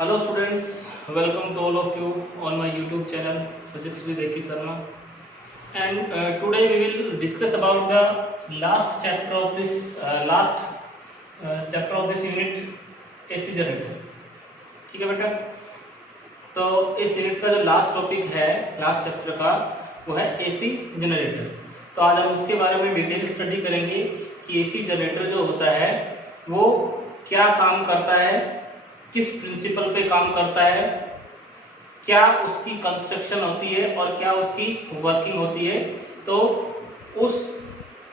Hello students, welcome to all of you on my YouTube channel Physics with Eki Sharma. And today we will discuss about the last chapter of this chapter of this unit, AC generator. ठीक है बेटा, तो इस unit का जो last topic है last chapter का वो है AC जनरेटर। तो आज हम उसके बारे में डिटेल स्टडी करेंगे कि AC जनरेटर जो होता है वो क्या काम करता है, किस प्रिंसिपल पे काम करता है, क्या उसकी कंस्ट्रक्शन होती है और क्या उसकी वर्किंग होती है। तो उस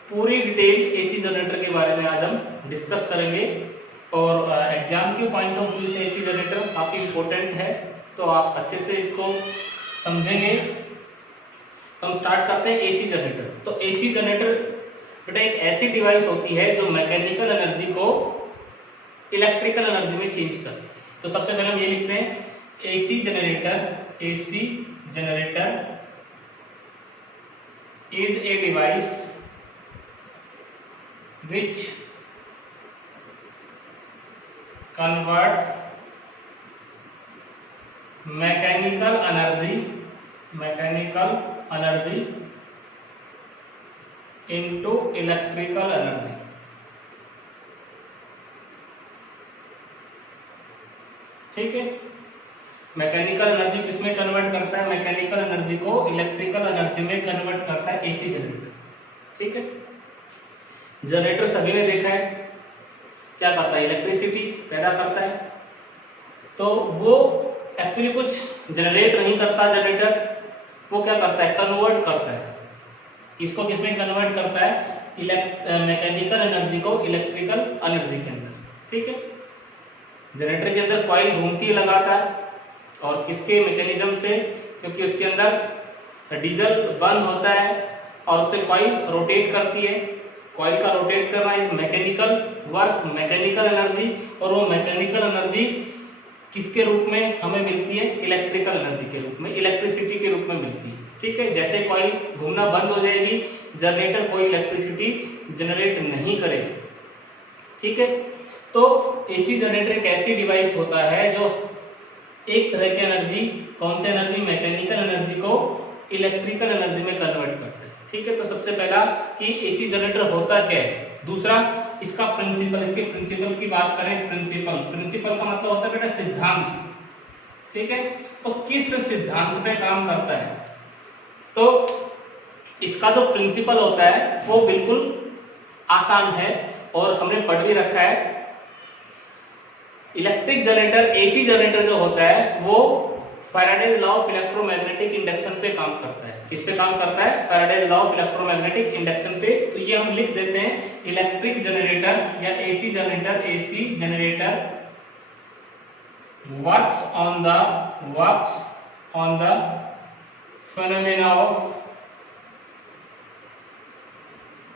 पूरी डिटेल एसी जनरेटर के बारे में आज हम डिस्कस करेंगे और एग्जाम के पॉइंट ऑफ व्यू से एसी जनरेटर काफ़ी इम्पोर्टेंट है, तो आप अच्छे से इसको समझेंगे। हम स्टार्ट करते हैं एसी जनरेटर। तो एसी जनरेटर बेटा एक ऐसी डिवाइस होती है जो मैकेनिकल एनर्जी को इलेक्ट्रिकल एनर्जी में चेंज करती है। तो सबसे पहले हम ये लिखते हैं AC generator is a device which converts mechanical energy into electrical energy। ठीक है, मैकेनिकल एनर्जी किसमें कन्वर्ट करता है? मैकेनिकल एनर्जी को इलेक्ट्रिकल एनर्जी में कन्वर्ट करता है एसी जनरेटर। ठीक है, जनरेटर सभी ने देखा है, क्या करता है? इलेक्ट्रिसिटी पैदा करता है। तो वो एक्चुअली कुछ जनरेट नहीं करता जनरेटर, वो क्या करता है? कन्वर्ट करता है। इसको किसमें कन्वर्ट करता है? मैकेनिकल एनर्जी को इलेक्ट्रिकल एनर्जी के अंदर। ठीक है, जनरेटर के अंदर कॉइल घूमती है लगातार, और किसके मैकेनिज्म से? क्योंकि उसके अंदर डीजल बर्न होता है और उससे कॉइल रोटेट करती है। कॉइल का रोटेट करना is mechanical work, mechanical energy, और वो मैकेनिकल एनर्जी किसके रूप में हमें मिलती है? इलेक्ट्रिकल एनर्जी के रूप में, इलेक्ट्रिसिटी के रूप में मिलती है। ठीक है, जैसे कॉइल घूमना बंद हो जाएगी, जनरेटर कोई इलेक्ट्रिसिटी जनरेट नहीं करेगी। ठीक है, तो एसी जनरेटर एक ऐसी डिवाइस होता है जो एक तरह की एनर्जी, कौन सी एनर्जी? मैकेनिकल एनर्जी को इलेक्ट्रिकल एनर्जी में कन्वर्ट करता है। ठीक है, तो सबसे पहला कि एसी जनरेटर होता क्या है। दूसरा इसका प्रिंसिपल, इसके प्रिंसिपल की बात करें। प्रिंसिपल का मतलब होता है बेटा सिद्धांत। ठीक है, तो किस सिद्धांत पे काम करता है? तो इसका जो प्रिंसिपल होता है वो बिल्कुल आसान है और हमने पढ़ भी रखा है। इलेक्ट्रिक जनरेटर, एसी जनरेटर जो होता है वो Faraday's law of electromagnetic induction पे काम करता है। किस पे काम करता है? Faraday's law of electromagnetic induction पे। तो ये हम लिख देते हैं इलेक्ट्रिक जनरेटर या AC generator works on the phenomena of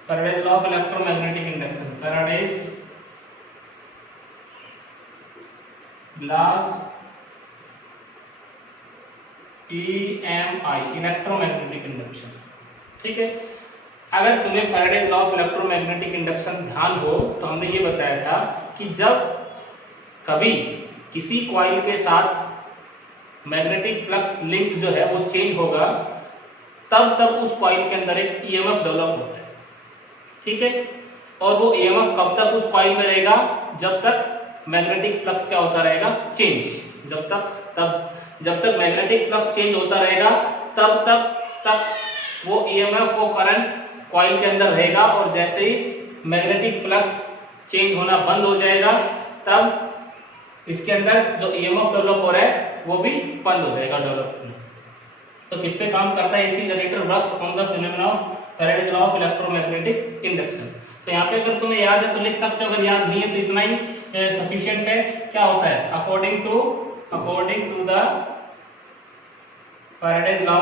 Faraday's law of electromagnetic induction, Faraday's laws EMI, electromagnetic induction. ठीक है, अगर तुम्हें Faraday's law of electromagnetic induction ध्यान हो तो हमने ये बताया था कि जब कभी किसी कॉइल के साथ मैग्नेटिक फ्लक्स लिंक जो है वो चेंज होगा, तब उस कॉइल के अंदर एक ईएमएफ डेवलप होता है। ठीक है, और वो ईएमएफ कब तक उस कॉइल में रहेगा? जब तक मैग्नेटिक फ्लक्स क्या होता रहेगा? चेंज। जब तक मैग्नेटिक फ्लक्स चेंज होता रहेगा तब वो ईएमएफ, वो करंट कॉइल के अंदर रहेगा, और जैसे ही मैग्नेटिक फ्लक्स चेंज होना बंद हो जाएगा तब इसके अंदर जो ईएमएफ डेवलप हो रहा है वो भी बंद हो जाएगा डेवलप। तो किस पे काम करता है AC generator? Works on the phenomena of Faraday's law of electromagnetic induction. तो यहाँ पे अगर तुम्हें याद है तो लिख सकते हो, अगर याद नहीं है तो इतना ही सफिशिएंट है। क्या होता है? According to the Faraday's law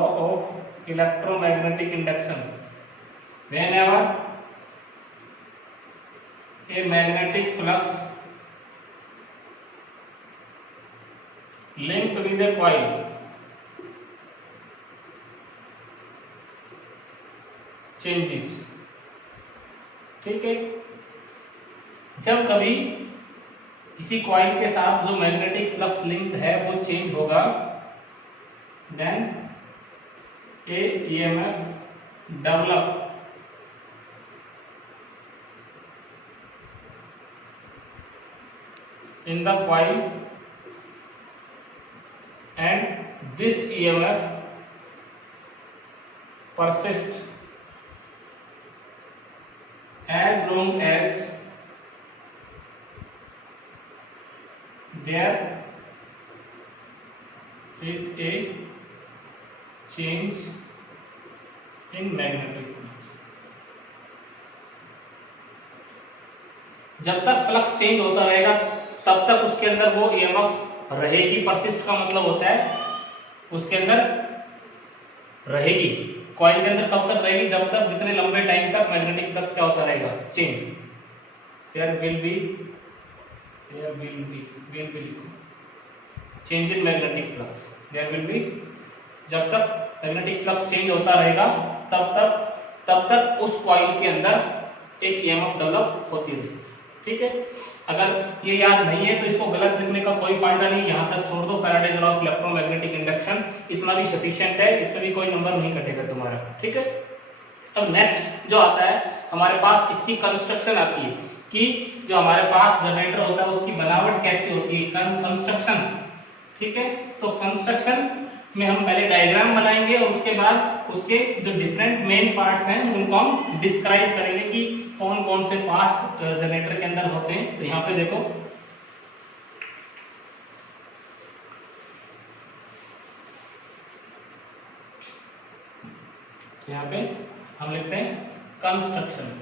of electromagnetic induction, whenever a magnetic flux linked with a coil changes, ठीक है। जब कभी किसी कॉइल के साथ जो मैग्नेटिक फ्लक्स लिंक्ड है वो चेंज होगा, then a EMF develop in the coil and this EMF persists as long as there is a change in magnetic flux। जब तक फ्लक्स चेंज होता रहेगा तब तक उसके अंदर वो ईएमएफ रहेगी। परसिस्ट का मतलब होता है उसके अंदर रहेगी, कॉइल के अंदर कब तक रहेगी, जब तक जितने लंबे टाइम तक मैग्नेटिक फ्लक्स क्या होता रहेगा, change. There will be change in magnetic flux, there will be, जब तक मैग्नेटिक फ्लक्स चेंज होता रहेगा तब तक उस कॉइल के अंदर एक ईएमएफ डेवलप होती रहेगी। ठीक है। अगर ये याद नहीं है तो इसको गलत लिखने का कोई फायदा नहीं, यहाँ तक छोड़ दो। Faraday's law of electromagnetic induction इतना भी सफिशिएंट है, इसमें भी कोई नंबर नहीं कटेगा तुम्हारा। ठीक है। अब नेक्स्ट जो आता है हमारे पास, इसकी कंस्ट्रक्शन आती है कि जो हमारे पास जनरेटर होता है उसकी बनावट कैसी होती है, कंस्ट्रक्शन। ठीक है। तो कंस्ट्रक्शन में हम पहले डायग्राम बनाएंगे और उसके बाद उसके जो डिफरेंट मेन पार्ट्स हैं उनको हम डिस्क्राइब करेंगे कि कौन कौन से पार्ट्स जनरेटर के अंदर होते हैं। तो यहाँ पे देखो, यहाँ पे हम लिखते हैं construction.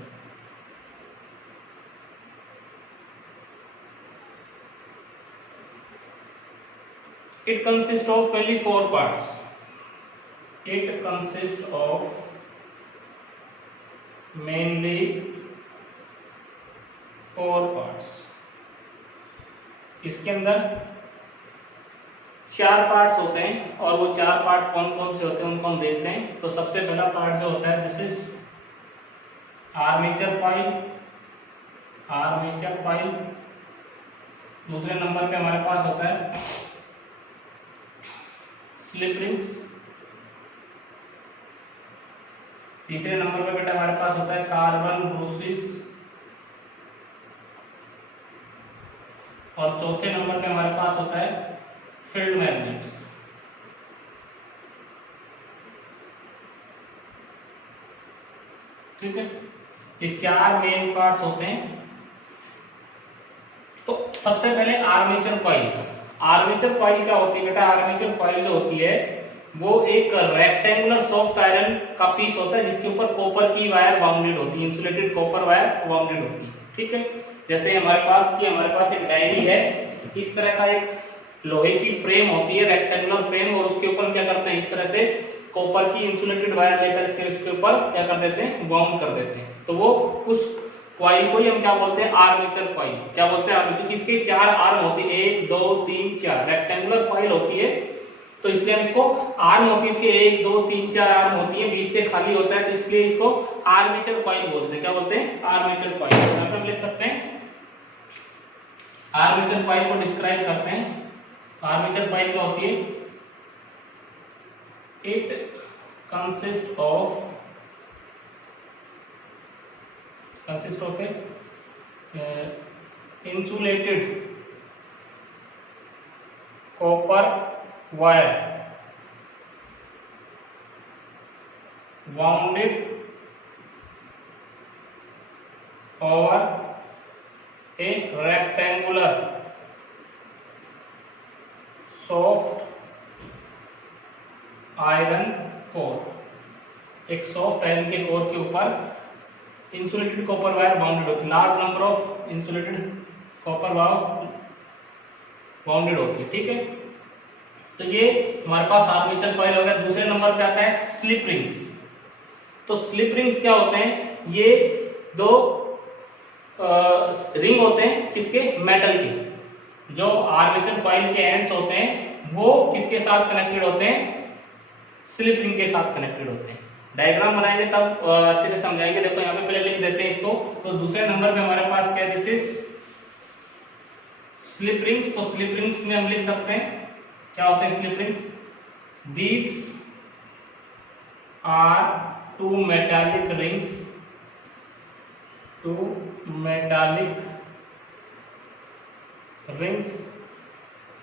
It consists of only 4 parts. It consists of mainly 4 parts. इसके अंदर 4 पार्ट्स होते हैं और वो 4 पार्ट कौन कौन से होते हैं उनको हम देखते हैं। तो सबसे पहला पार्ट जो होता है, this is armature coil. Armature coil. दूसरे नंबर पे हमारे पास होता है स्लिप रिंग्स। तीसरे नंबर पे बेटा हमारे पास होता है कार्बन ब्रूसिस। और चौथे नंबर पे हमारे पास होता है फील्ड मैग्नेट्स। ठीक है। ये 4 मेन पार्ट्स होते हैं। तो सबसे पहले आर्मेचर कॉइल। आर्मेचर कॉइल क्या होती है बेटा, आर्मेचर कॉइल जो होती है वो एक रेक्टेंगुलर सॉफ्ट आयरन का पीस होता है जिसके ऊपर कॉपर की वायर बाउंडेड होती है, इंसुलेटेड कॉपर वायर बाउंडेड होती है। ठीक है। जैसे हमारे पास एक डायरी है, इस तरह का एक लोहे की फ्रेम होती है, रेक्टेंगुलर फ्रेम, और उसके ऊपर क्या करते हैं, इस तरह से कॉपर की इंसुलेटेड वायर लेकर इसके ऊपर क्या कर देते हैं, बाउंड कर देते हैं। तो वो उस कॉइल को ही हम क्या बोलते हैं, आर्मेचर कॉइल। क्या बोलते हैं, क्योंकि इसके 4 आर्म होती है, 1 2 3 4 रेक्टेंगुलर कॉइल होती है, तो इसलिए हम इसको आर्म होती है इसके 1 2 3 4 आर्म होती है, बीच से खाली होता है, तो इसलिए इसको आर्मेचर कॉइल बोलते हैं। क्या बोलते हैं, आर्मेचर कॉइल। यहाँ पे हम लिख सकते हैं आर्मेचर कॉइल को डिस्क्राइब करते हैं। आर्मेचर कॉइल क्या होती है, it consist of a insulated copper wire wounded over a rectangular soft iron core। एक सॉफ्ट आयरन के कोर के ऊपर इंसुलेटेड कॉपर वायर बाउंडेड होती है, large number of insulated copper wire bounded होती है। ठीक है। तो ये हमारे पास आर्मेचर कॉइल हो गया। दूसरे नंबर पे आता है स्लिप रिंग्स। तो स्लिप रिंग्स क्या होते हैं, ये 2 रिंग होते हैं, किसके, मेटल के। जो आर्मेचर कॉइल के एंड्स होते हैं वो किसके साथ कनेक्टेड होते हैं, स्लिप रिंग के साथ कनेक्टेड होते हैं। डायग्राम बनाएंगे तब अच्छे से समझाएंगे। देखो यहाँ पे पहले लिख देते हैं इसको। तो दूसरे नंबर पे हमारे पास क्या है, दिस इज स्लिप रिंग्स। तो स्लिप रिंग्स में हम लिख सकते हैं क्या होते हैं slip rings, this are two metallic rings, two metallic rings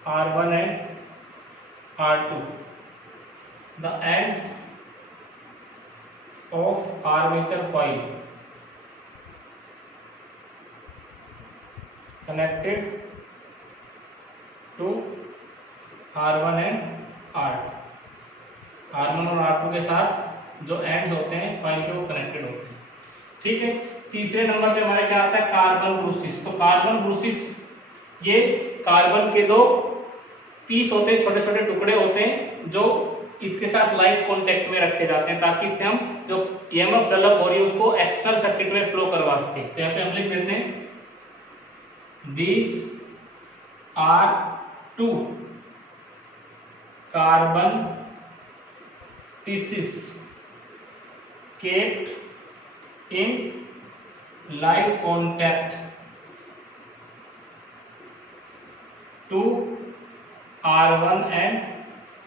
R1 and R2. The ends of armature coil connected to R1 and R2. R1 और R2 के साथ जो एंड्स होते हैं कॉइल के वो कनेक्टेड होते हैं। ठीक है। तीसरे नंबर पे हमारे क्या आता है, कार्बन ब्रूसिस। तो कार्बन ब्रूसिस ये कार्बन के दो पीस होते हैं, छोटे छोटे टुकड़े होते हैं जो इसके साथ लाइव कांटेक्ट में रखे जाते हैं ताकि इससे हम जो ईएमएफ डेवलप हो रही है उसको एक्सटर्नल सर्किट में फ्लो करवा सके। तो यहाँ पे हम लिख देते हैं these are two carbon pieces kept in live contact to R1 and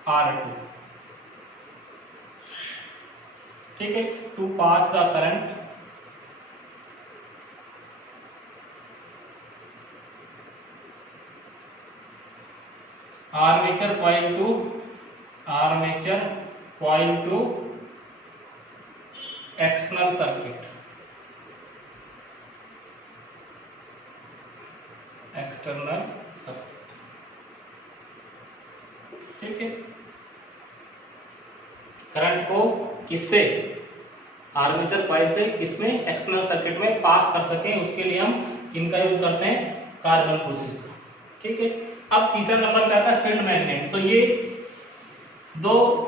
R2. ठीक है, to pass the current armature coil to external circuit, external circuit। ठीक है, करंट को किससे, आर्मेचर कॉइल से किसमें, एक्सटर्नल सर्किट में पास कर सकें, उसके लिए हम किनका यूज करते हैं, कार्बन ब्रूसिस का। ठीक है। अब तीसरा नंबर पे आता है फील्ड मैग्नेट। तो ये दो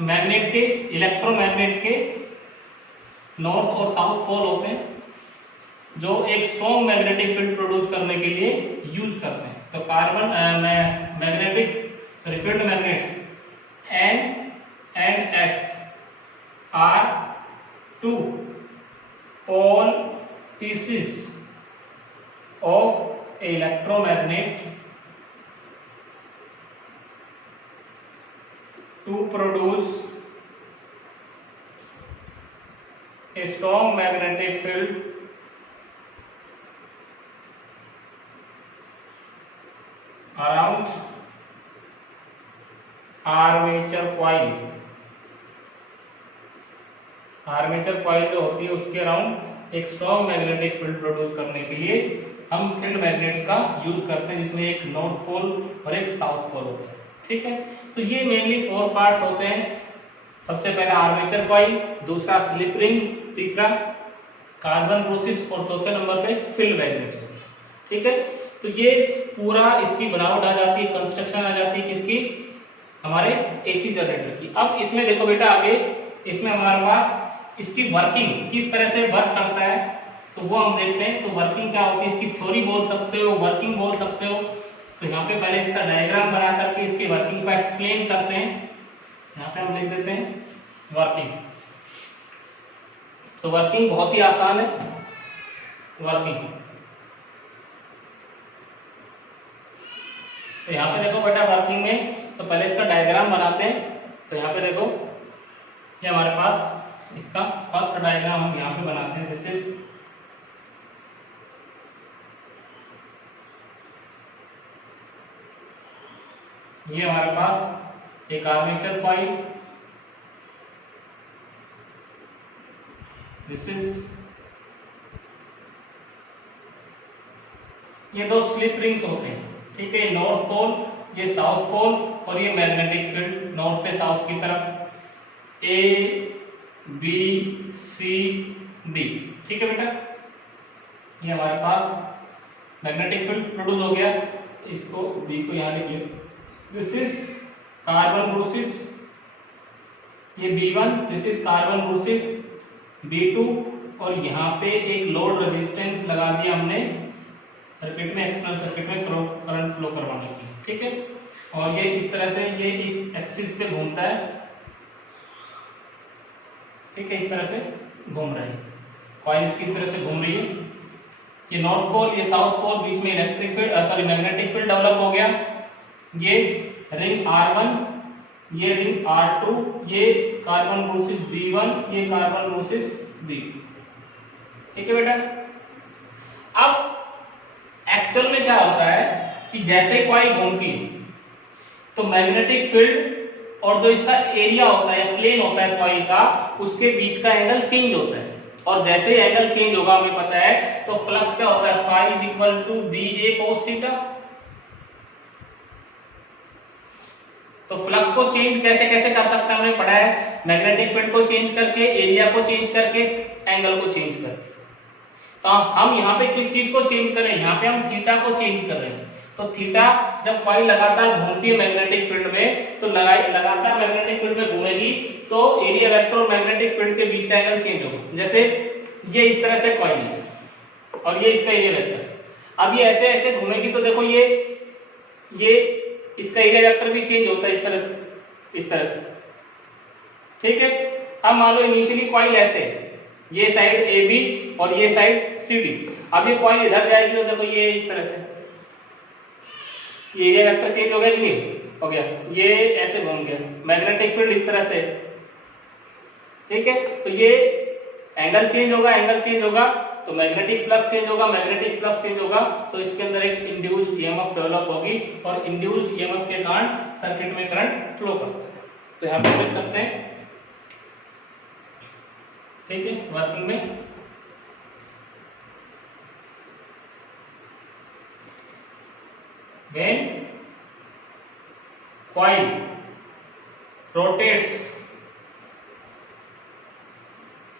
मैग्नेट के, इलेक्ट्रोमैग्नेट के नॉर्थ और साउथ पोल होते हैं जो एक स्ट्रॉन्ग मैग्नेटिक फील्ड प्रोड्यूस करने के लिए यूज करते हैं। तो carbon magnetic field magnets N and S are two pole pieces of electromagnet to produce a strong magnetic field around armature coil. Armature coil जो होती है उसके अराउंड एक स्ट्रॉन्ग मैग्नेटिक फील्ड प्रोड्यूस करने के लिए हम फील्ड मैग्नेट्स का यूज करते हैं जिसमें एक नॉर्थ पोल और एक साउथ पोल होता है। ठीक है। तो ये मेनली 4 पार्ट्स होते हैं। सबसे पहला आर्मेचर कॉइल, दूसरा स्लिप रिंग, तीसरा कार्बन ब्रूसिस और चौथे नंबर पे फील्ड मैग्नेट्स। ठीक है। तो ये पूरा इसकी बनावट आ जाती है, कंस्ट्रक्शन आ जाती है किसकी, हमारे एसी जनरेटर की। अब इसमें देखो बेटा आगे इसमें हमारे पास इसकी वर्किंग किस तरह से वर्क करता है तो वो हम देखते हैं। तो वर्किंग क्या होती है, इसकी थ्योरी बोल सकते हो, वर्किंग बोल सकते हो। तो यहाँ पे पहले इसका डायग्राम बना करके इसकी वर्किंग को एक्सप्लेन करते हैं। यहाँ पे हम लिख देते हैं वर्किंग। तो वर्किंग बहुत ही आसान है। वर्किंग तो यहाँ पे देखो बेटा वर्किंग में तो पहले इसका डायग्राम बनाते हैं। तो यहाँ पे देखो ये हमारे पास इसका फर्स्ट डायग्राम हम यहाँ पे बनाते हैं। दिस इज ये हमारे पास एक आर्मेचर कॉइल, दिस इज ये दो स्लिप रिंग्स होते हैं। ठीक है, नॉर्थ पोल, ये साउथ पोल और ये मैग्नेटिक फील्ड नॉर्थ से साउथ की तरफ A B C D। ठीक है बेटा, ये हमारे पास मैग्नेटिक फील्ड प्रोड्यूस हो गया। इसको B को यहाँ लिख लिया। दिस इज कार्बन ब्रूसिस, ये B1, this is carbon ब्रूसिस B2 और यहाँ पे एक लोड रेजिस्टेंस लगा दिया हमने सर्किट में, एक्सटर्नल सर्किट में करंट फ्लो करवाने के लिए। ठीक है। और ये इस तरह से ये इस एक्सिस पे घूमता है। ठीक है, इस तरह से घूम रहे हैं, कॉइल इसकी इस तरह से घूम रही है। ये नॉर्थ पोल, ये साउथ पोल, बीच में electric field sorry magnetic field develop हो गया। ये रिंग R1, ये रिंग R2, ये कार्बन ब्रूसिस B1, ये कार्बन ब्रूसिस B। ठीक है बेटा। अब एक्चुअल में क्या होता है कि जैसे कॉइल घूमती है तो मैग्नेटिक फील्ड और जो इसका एरिया होता है, प्लेन होता है कॉइल का, उसके बीच का एंगल चेंज होता है। और जैसे ही एंगल चेंज होगा, हमें पता है, तो फ्लक्स क्या होता है, phi is equal to BA cos theta. तो फ्लक्स को चेंज कैसे कैसे कर सकते हैं हमने पढ़ा है, मैग्नेटिक फील्ड को चेंज करके, एरिया को चेंज करके, एंगल को चेंज करके। तो हम यहाँ पे किस चीज को चेंज कर रहे हैं, यहाँ पे हम थीटा को चेंज कर रहे हैं। तो थीटा, जब कॉइल लगातार घूमती है मैग्नेटिक फील्ड में, तो लगातार मैग्नेटिक फील्ड में घूमेगी, तो एरिया वेक्टर और मैग्नेटिक फील्ड के बीच का एंगल चेंज होगा। जैसे ये इस तरह से कॉइल है और ये इसका एरिया वेक्टर, अब ये ऐसे ऐसे घूमेगी, तो देखो ये इसका एरिया वेक्टर भी चेंज होता है इस तरह से, इस तरह से। ठीक है। अब मान लो इनिशियली कॉइल ऐसे, ये साइड AB और ये साइड CD। अब ये कॉइल इधर जाएगी तो देखो ये इस तरह से, ये एरिया वेक्टर चेंज हो गया कि नहीं हो गया, ये ऐसे घूम गया, मैग्नेटिक फील्ड इस तरह से। ठीक है। तो ये एंगल चेंज होगा, एंगल चेंज होगा तो मैग्नेटिक फ्लक्स चेंज होगा, मैग्नेटिक फ्लक्स चेंज होगा तो इसके अंदर एक इंड्यूस्ड ईएमएफ डेवलप होगी, और इंड्यूस्ड ईएमएफ के कारण सर्किट में करंट फ्लो करता है। तो यहां पे देख सकते हैं, ठीक है, वर्किंग में when coil rotates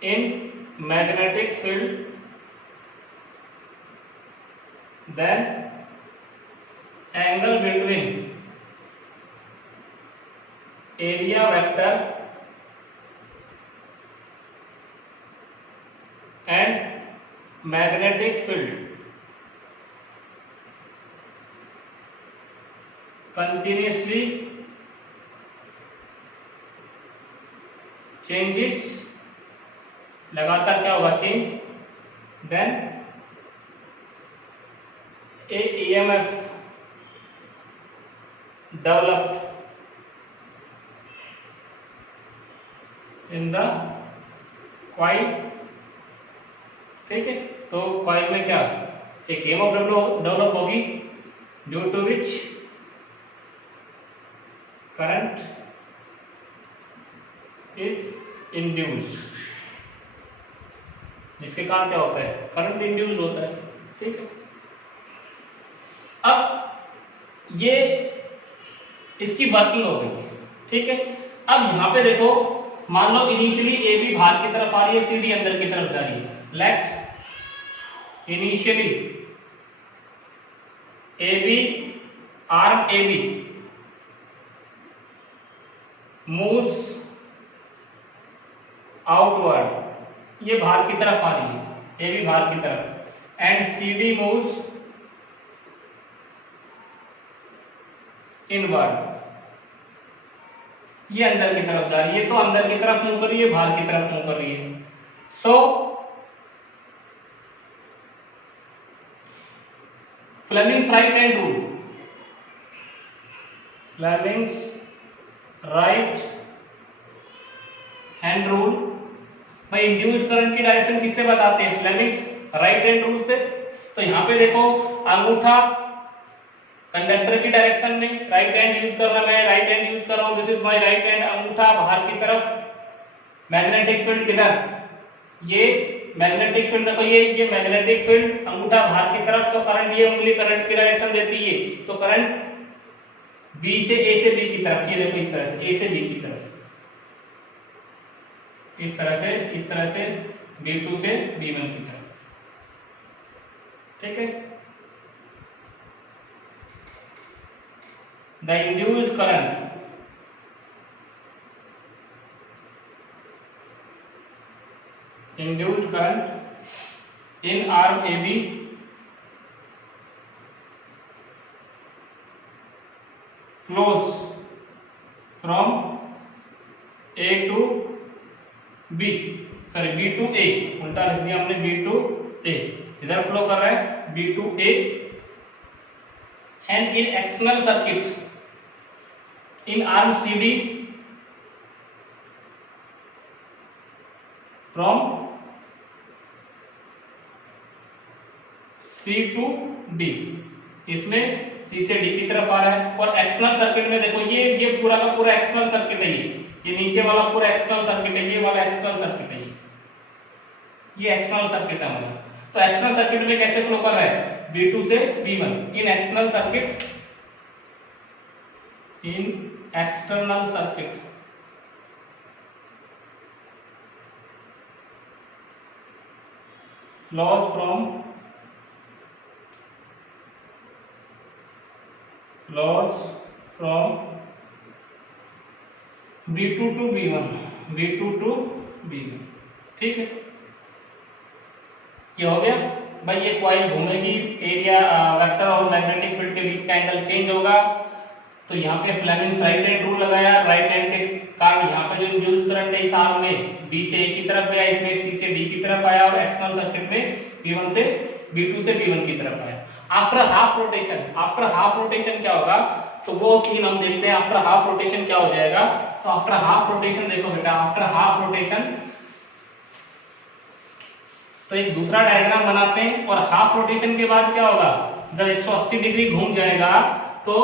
in magnetic field, then angle between area vector and magnetic field continuously changes, लगातार क्या होगा, change, then a EMF developed in the coil। ठीक है। तो कॉइल में क्या, एक EMF डेवलप होगी, due to which current is induced, जिसके कारण क्या होता है, करंट इंड्यूस होता है। ठीक है। अब ये इसकी वर्किंग हो गई। ठीक है। अब यहां पे देखो, मान लो इनिशियली AB बाहर की तरफ आ रही है, CD अंदर की तरफ जा रही है। Let initially AB, arm AB moves outward, ये बाहर की तरफ आ रही है, AB बाहर की तरफ, एंड CD moves इनवर्ड, ये अंदर की तरफ जा रही है। तो अंदर की तरफ मूव कर रही है, बाहर की तरफ मूव कर रही है। So Fleming's right hand rule, Fleming's right hand rule, भाई इंड्यूस्ड करंट की डायरेक्शन किससे बताते हैं, फ्लेमिंग्स राइट हैंड रूल से। तो यहां पे देखो, अंगूठा कंडक्टर की डायरेक्शन में, राइट हैंड यूज कर रहा, मैं राइट हैंड यूज कर रहा हूं, this is my right hand, अंगूठा बाहर की तरफ, मैग्नेटिक फील्ड किधर, ये मैग्नेटिक फील्ड देखो, ये मैग्नेटिक फील्ड, अंगूठा बाहर की तरफ, तो करंट, ये उंगली करंट की डायरेक्शन देती है, तो करंट B से A से B की तरफ, ये देखो इस तरह से A से B की तरफ, इस तरह से B2 से B1 की तरफ। ठीक है। The induced current in arm AB flows from A to B। Sorry B2A, उल्टा लिख दिया हमने, B2A इधर फ्लो कर रहा है B2A, and in external circuit in arm CD from C to D, इसमें C से D की तरफ आ रहा है। और एक्सटर्नल सर्किट में देखो ये पूरा का पूरा एक्सटर्नल सर्किट है, ये नीचे वाला पूरा एक्सटर्नल सर्किट है, ये वाला एक्सटर्नल सर्किट है, ये एक्सटर्नल सर्किट है हमारा। तो एक्सटर्नल सर्किट में कैसे फ्लो कर रहा है, B2 से B1 in external circuit, in external circuit flows from B2 to B1, B2 to B1, ठीक है। ये हो गया भाई, ये कॉइल घूमेगी, एरिया वेक्टर और मैग्नेटिक फील्ड के बीच का एंगल चेंज होगा। तो यहाँ पे फ्लेमिंग्स राइट हैंड रूल लगाया, राइट हैंड के कारण यहाँ पे जो इंड्यूस्ड करंट है इस आर्म में B से A की तरफ गया, इसमें C से D की तरफ आया, और एक्सटर्नल सर्किट में B1 से B2 से B1 की तरफ आया। आफ्टर हाफ रोटेशन क्या होगा, तो वो सीन हम देखते हैं। आफ्टर हाफ रोटेशन क्या हो जाएगा, तो आफ्टर हाफ रोटेशन देखो बेटा, आफ्टर हाफ रोटेशन तो एक दूसरा डायग्राम बनाते हैं। और हाफ रोटेशन के बाद क्या होगा, जब 180 डिग्री घूम जाएगा तो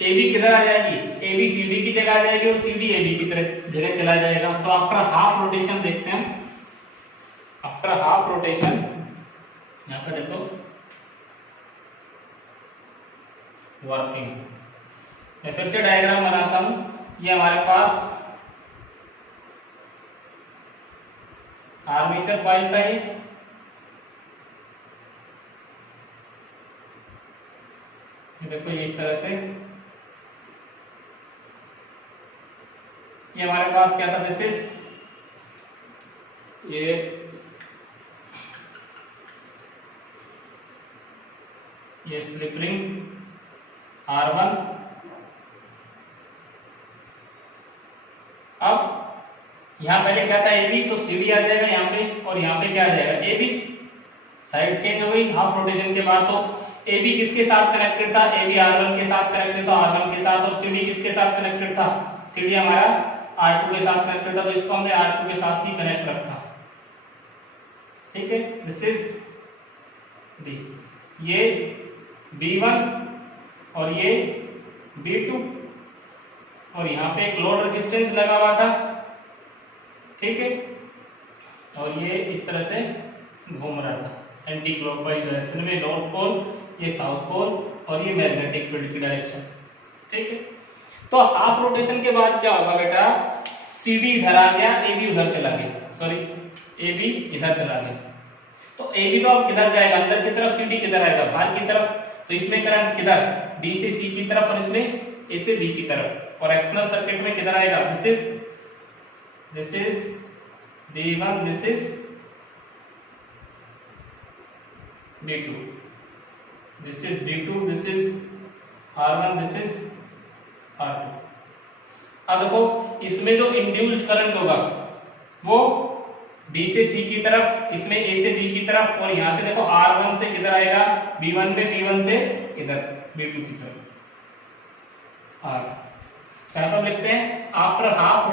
AB किधर आ जाएगी, AB CD की जगह आ जाएगी और CD AB की तरह जगह चला जाएगा। तो आफ्टर हाफ रोटेशन देखते हैं, आफ्टर हाफ रोटेशन यहाँ पे देखो वर्किंग, मैं फिर से डायग्राम बनाता हूं। ये हमारे पास आर्मेचर कॉइल था, ये देखो ये इस तरह से, ये हमारे पास क्या था, दिस इज ये स्लिप रिंग R1। अब यहाँ पहले क्या था AB, तो CD आ जाएगा यहाँ पे, और यहाँ पे क्या आ जाएगा AB, साइड चेंज हो गई हाफ रोटेशन के बाद। तो AB किसके साथ कनेक्टेड था, AB R1 के साथ कनेक्टेड था, R1 के साथ, और CD किसके साथ कनेक्टेड था, CD हमारा R2 के साथ कनेक्टेड था। तो इसको हमने R2 के साथ ही कनेक्ट रखा, ठीक है। दिस इज D, ये B1 और ये B2, और यहाँ पे एक लोड रेजिस्टेंस लगा हुआ था, ठीक है। और ये इस तरह से घूम रहा था एंटी क्लॉकवाइज डायरेक्शन में, नॉर्थ पोल, ये साउथ पोल, और ये मैग्नेटिक फील्ड की डायरेक्शन, ठीक है। तो हाफ रोटेशन के बाद क्या होगा बेटा, CD इधर आ गया, AB उधर चला गया, सॉरी AB इधर चला गया। तो AB तो अब किधर जाएगा, अंदर की तरफ, CD किधर आएगा, बाहर की तरफ। तो इसमें करंट किधर, D से C की तरफ, और इसमें A से B की तरफ। और एक्सटर्नल सर्किट में किधर आएगा, this is B1, this is B2, this is B2, this is R1, this is R2। अब देखो इसमें जो इंड्यूस्ड करंट होगा वो B से C की तरफ, इसमें A से D की तरफ, और यहां से देखो R1 से किधर आएगा, B1 पे, B1 से इधर B2 की तरफ। यहाँ पर लिखते हैं after half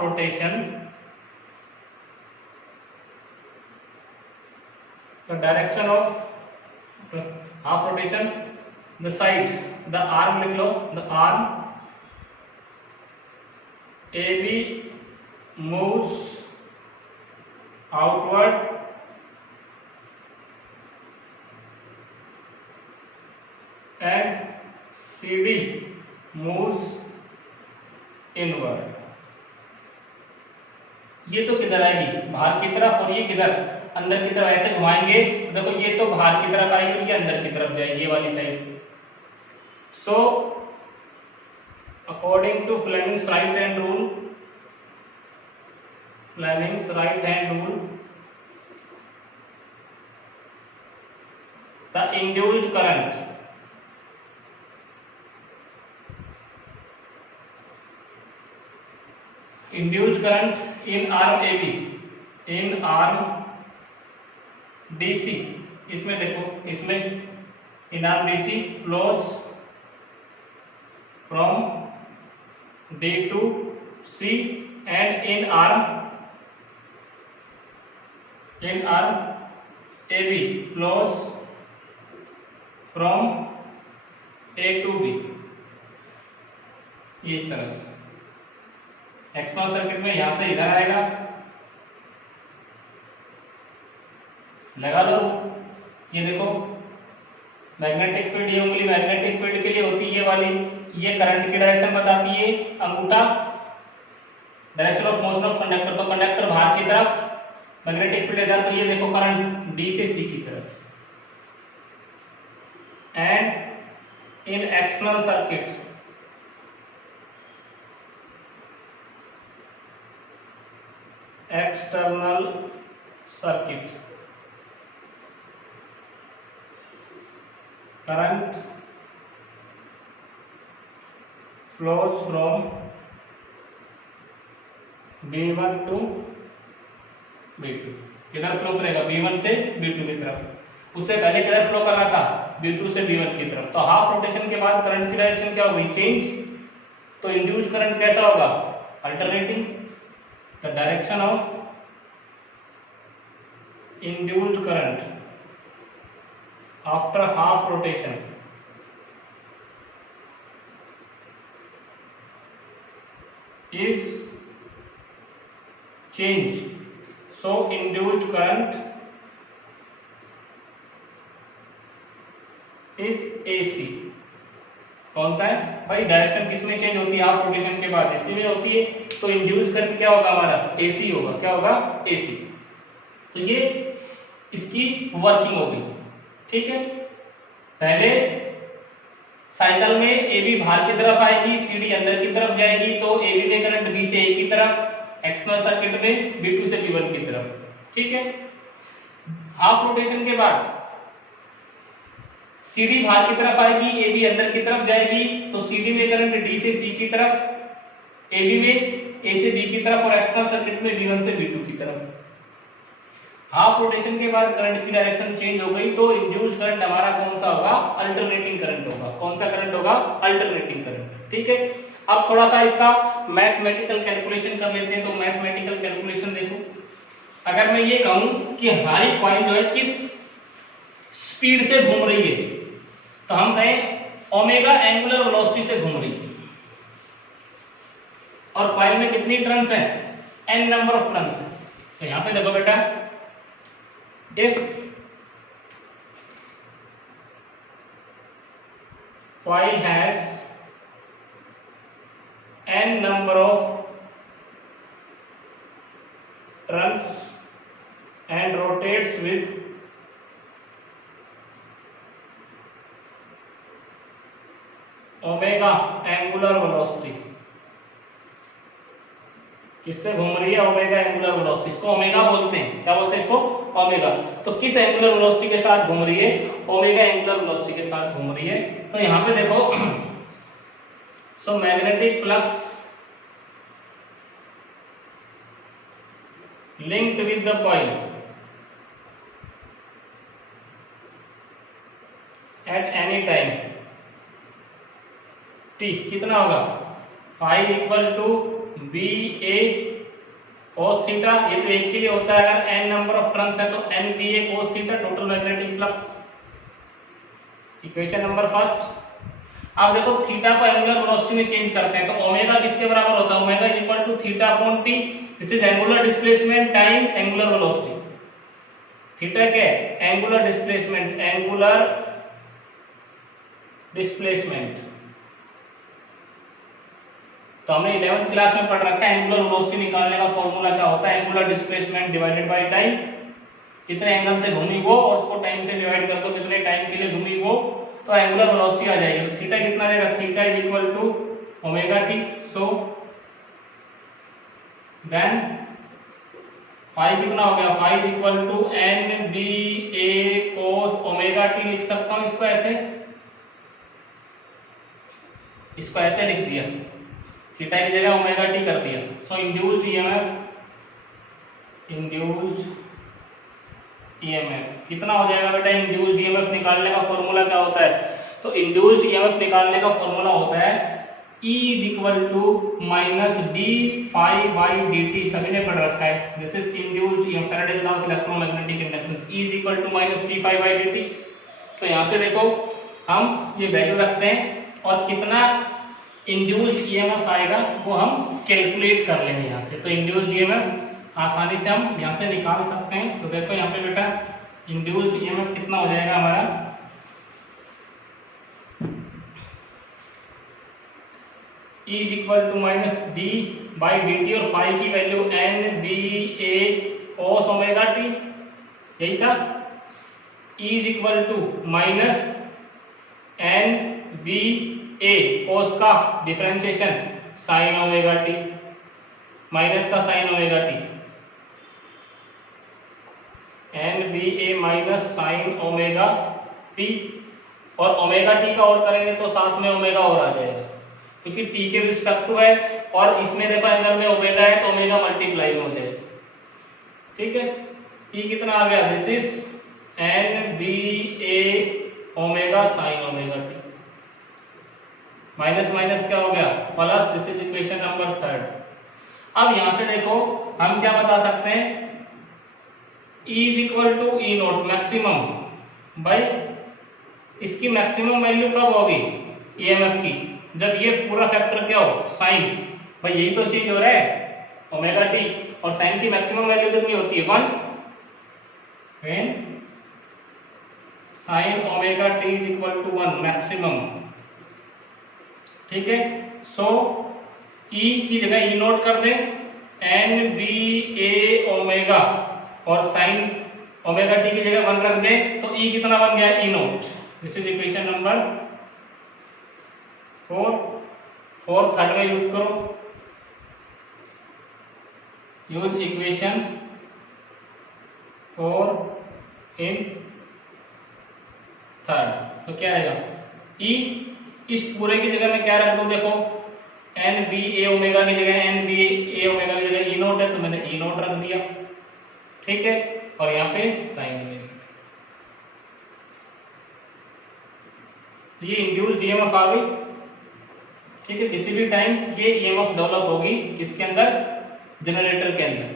rotation the direction of half rotation, the side, the arm लिख लो, the arm AB moves outward and CD moves inward। ये तो किधर आएगी, बाहर की तरफ, और ये किधर, अंदर की तरफ। ऐसे घुमाएंगे देखो, ये तो बाहर की तरफ आएगी और ये अंदर की तरफ जाएगी, ये वाली side. So according to Fleming's right hand rule, the induced current induced current in arm AB, in arm DC, इसमें देखो, इसमें in arm DC flows from D to C and in arm AB flows from A to B। ये इस तरह से external circuit में यहां से इधर आएगा, लगा लो। ये देखो मैग्नेटिक फील्ड, ये उंगली मैग्नेटिक फील्ड के लिए होती है, ये वाली, ये करंट की डायरेक्शन बताती है, अंगूठा direction of motion of conductor, तो कंडक्टर बाहर की तरफ, मैग्नेटिक फील्ड इधर, तो ये देखो करंट डी से सी की तरफ। And in external circuit, external circuit current flows from B1 to B2। किधर फ्लो करेगा? B1 से B2 की तरफ। उससे पहले किधर फ्लो कर रहा था? B2 से B1 की तरफ। तो हाफ रोटेशन के बाद करंट की डायरेक्शन क्या होगी? चेंज। तो इंड्यूस्ड करंट कैसा होगा? Alternating. The direction of induced current after half rotation is changed, so induced current is AC। कौन सा है भाई? डायरेक्शन किसमें चेंज होती है? हाफ रोटेशन के बाद AC में होती है, तो इंड्यूस्ड करंट क्या होगा हमारा? AC होगा। क्या होगा? AC। तो ये इसकी वर्किंग हो गई, ठीक है। पहले साइकिल में AB बाहर की तरफ आएगी, CD अंदर की तरफ जाएगी, तो AB में करंट B से A की तरफ, एक्सटर्नल सर्किट में B2 से B1 की तरफ, ठीक है। हाफ रोटेशन के बाद CD बाहर की तरफ आएगी, AB अंदर की तरफ जाएगी, तो CD में करंट D से C की तरफ, AB में A से B की तरफ, और एक्सटर्नल सर्किट में B1 से B2 की तरफ। हाफ रोटेशन के बाद करंट की डायरेक्शन चेंज हो गई, तो इंड्यूस्ड करंट हमारा कौन सा होगा? अल्टरनेटिंग करंट होगा। कौन सा करंट होगा? अल्टरनेटिंग करंट, ठीक है। अब थोड़ा सा इसका मैथमेटिकल कैलकुलेशन कर लेते हैं। तो मैथमेटिकल कैलकुलेशन देखो, अगर मैं ये कहूं कि हमारी कॉइल जो है किस स्पीड से घूम रही है, तो हम कहें ओमेगा एंगुलर वेलोसिटी से घूम रही है। और कॉइल में कितनी टर्न्स हैं? n नंबर ऑफ टर्न्स है। तो यहां पे देखो बेटा, if coil has n number of turns and rotates with omega angular velocity, किससे घूम रही है? Omega angular velocity. इसको ओमेगा बोलते हैं। क्या बोलते हैं इसको? ओमेगा। तो किस एंगुलर वेलोसिटी के साथ घूम रही है? ओमेगा एंगुलर वेलोसिटी के साथ घूम रही है। तो यहां पे देखो, so magnetic flux linked with the coil at any time t कितना होगा? Phi equal to B A cos theta. ये तो एक के लिए होता है, अगर n नंबर ऑफ टर्न्स है तो n B A cos theta, total magnetic flux. Equation number first. अब देखो थीटा को एंगुलर वेलोसिटी में चेंज करते हैं, तो ओमेगा किसके बराबर होता है? Omega is equal to theta upon t. This is angular displacement time angular velocity. Theta क्या है? Angular displacement, angular displacement. तो हमने 11th क्लास में पढ़ रखा है एंगुलर वेलोसिटी निकालने का फॉर्मूला क्या होता है? Angular displacement divided by time. कितने एंगल से घूमी वो और उसको टाइम से डिवाइड कर दो, कितने टाइम के लिए घूमी वो, तो एंगुलर वेलोसिटी आ जाएगी। तो थीटा कितना रहेगा? Theta is equal to omega t. So then phi कितना हो गया? Phi is equal to N B A cos omega t. लिख सकता हूं इसको ऐसे, इसको ऐसे लिख दिया। थीटा की जगह ओमेगा टी कर दिया। सो इंड्यूस्ड ईएमएफ कितना हो जाएगा बेटा? इंड्यूस्ड ईएमएफ निकालने का फॉर्मूला क्या होता है? तो इंड्यूस्ड ईएमएफ निकालने का फॉर्मूला होता है E is equal to minus d phi by D t, सभी ने पढ़ रखा है। This is induced EMF, Faraday's law of electromagnetic induction, E is equal to minus d phi by D t. तो यहाँ से देखो हम ये वैल्यू रखते हैं और कितना इंड्यूस्ड ईएमएफ आएगा वो हम कैलकुलेट कर लेंगे यहाँ से। तो इंड्यूस्ड ईएमएफ आसानी से हम यहाँ से निकाल सकते हैं। तो देखो यहाँ पे बेटा इंड्यूस्ड ईएमएफ कितना हो जाएगा हमारा, E is equal to minus D by D T और फाई की value N B A cos omega T, यही था। E is equal to minus N B A cos का differentiation sine omega T, minus का sine omega T, N B A minus sine omega T, और omega T का और करेंगे तो साथ में ओमेगा और आ जाएगा क्योंकि टी के रिस्पेक्ट टू है और इसमें देखो एंगल में ओमेगा है तो ओमेगा मल्टीप्लाई में हो जाएगा। ठीक है, ई कितना आ गया? This is N B A omega sine omega T, minus minus क्या हो गया? Plus, this is equation number 3। अब यहां से देखो हम क्या बता सकते हैं, E is equal to E naught maximum by, इसकी मैक्सिमम वैल्यू कब होगी ईएमएफ की? जब ये पूरा फैक्टर क्या हो, साइन, भाई यही तो चीज हो रहा है ओमेगा टी, और साइन की मैक्सिमम वैल्यू कितनी होती है? 1 when sine omega t is equal to 1 maximum. ठीक है, सो E की जगह ई नोट कर दें, एन बी ए ओमेगा, और साइन ओमेगा टी की जगह 1 रख दें तो E कितना बन गया? E note. This is equation number 4 third में यूज करो, यूज इक्वेशन 4 इन थर्ड। तो क्या आएगा? E इस पूरे की जगह में क्या रख दो? देखो एन बी ए ओमेगा की जगह एन बी ए ओमेगा की जगह ई नोट है तो मैंने ई नोट रख दिया। ठीक है, और यहाँ पे साइन ओमेगा। तो ये इंड्यूस्ड ईएमएफ आ गई। ठीक है, किसी भी टाइम ये ईएमएफ डेवलप होगी किसके अंदर? जनरेटर के अंदर।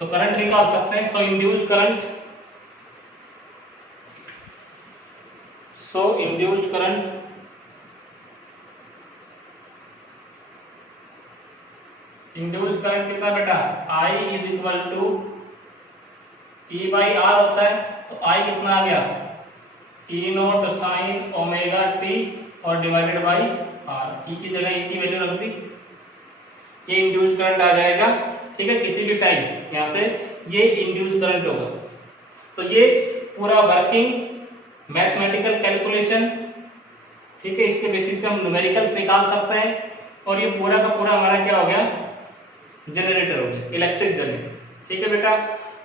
तो करंट निकाल सकते हैं। So induced current, induced current कितना बेटा? I is equal to E by R होता है, तो I कितना आ गया? E naught sine omega T और डिवाइडेड बाई आर। E की जगह E की वैल्यू रख दी, ये इंड्यूस्ड करंट आ जाएगा। ठीक है, किसी भी टाइम यहाँ से ये इंड्यूस्ड करंट होगा। तो ये पूरा वर्किंग मैथमेटिकल कैलकुलेशन, ठीक है, इसके बेसिस पे हम न्यूमेरिकल्स निकाल सकते हैं। और ये पूरा का पूरा हमारा क्या हो गया? जनरेटर हो गया, इलेक्ट्रिक जनरेटर। ठीक है बेटा,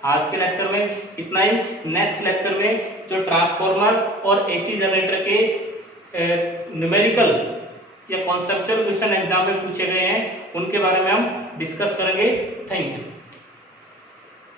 आज के लेक्चर में इतना ही। नेक्स्ट लेक्चर में जो ट्रांसफार्मर और एसी जनरेटर के न्यूमेरिकल या कॉन्सेप्चुअल क्वेश्चन एग्जाम में पूछे गए हैं उनके बारे में हम डिस्कस करेंगे। Thank you.